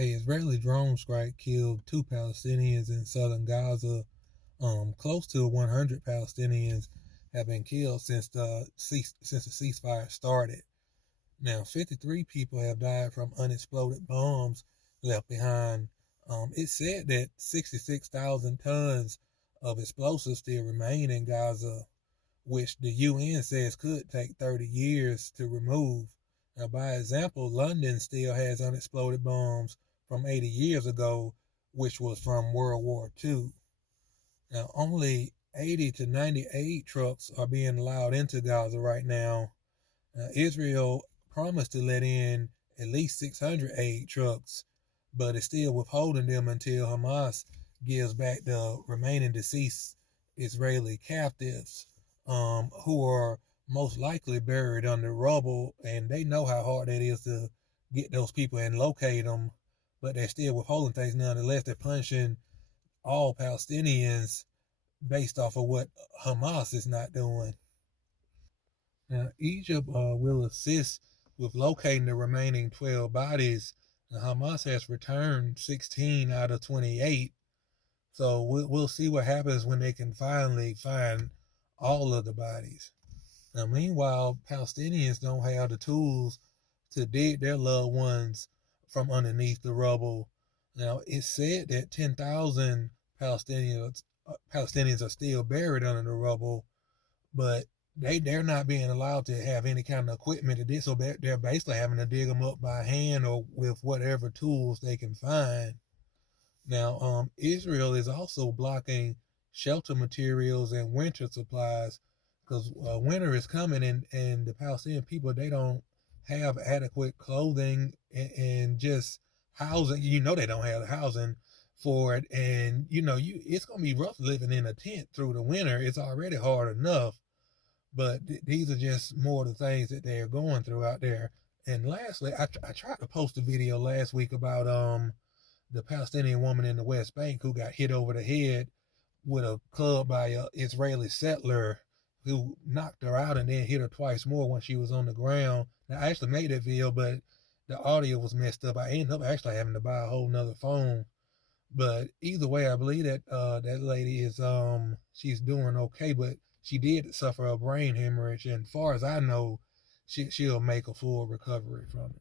A Israeli drone strike killed 2 Palestinians in southern Gaza. Close to 100 Palestinians have been killed since the ceasefire started. Now, 53 people have died from unexploded bombs left behind. It said that 66,000 tons of explosives still remain in Gaza, which the UN says could take 30 years to remove. Now, by example, London still has unexploded bombs from 80 years ago, which was from World War II. Now, only 80 to 98 trucks are being allowed into Gaza right now. Israel promised to let in at least 600 aid trucks, but it's still withholding them until Hamas gives back the remaining deceased Israeli captives, who are most likely buried under rubble, and they know how hard that is to get those people and locate them, but they're still withholding things nonetheless. They're punishing all Palestinians based off of what Hamas is not doing. Now, Egypt will assist with locating the remaining 12 bodies. And Hamas has returned 16 out of 28. So we'll see what happens when they can finally find all of the bodies. Now, meanwhile, Palestinians don't have the tools to dig their loved ones from underneath the rubble. Now, it's said that 10,000 Palestinians are still buried under the rubble, but they're not being allowed to have any kind of equipment to dig, so they're basically having to dig them up by hand or with whatever tools they can find. Now, Israel is also blocking shelter materials and winter supplies because winter is coming, and the Palestinian people, they don't have adequate clothing and just housing. They don't have the housing for it, and it's going to be rough living in a tent through the winter. It's already hard enough, but these are just more of the things that they're going through out there. And lastly, I tried to post a video last week about the Palestinian woman in the West Bank who got hit over the head with a club by an Israeli settler who knocked her out and then hit her twice more when she was on the ground. Now, I actually made that video, but the audio was messed up. I ended up actually having to buy a whole nother phone. But either way, I believe that that lady is she's doing okay, but she did suffer a brain hemorrhage, and as far as I know, she'll make a full recovery from it.